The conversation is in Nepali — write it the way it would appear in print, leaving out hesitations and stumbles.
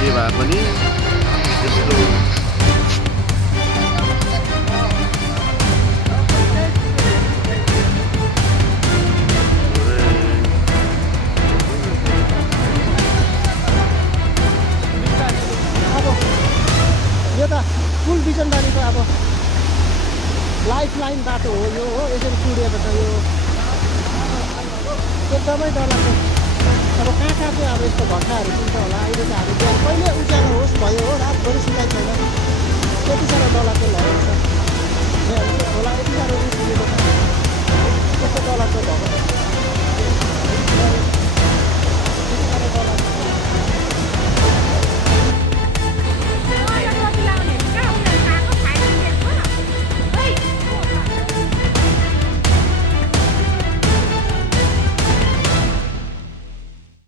के भए पनि यस्तो यो त कुल बिजनबारीको अब लाइफ लाइन बाटो हो यो हो यसरी चुडिएको छ यो एकदमै डरलाग्दो अब कहाँ कहाँ चाहिँ अब यस्तो घटनाहरू सुन्छ होला अहिले त हामी बिहान कहिले उज्यालो होस् भयो हो रातभरि सुकाइ छैन यति साह्रो डरलाग्दो लगेको छ खोला यति साह्रो रिस लिएको छ कस्तो डरलाग्दो भएको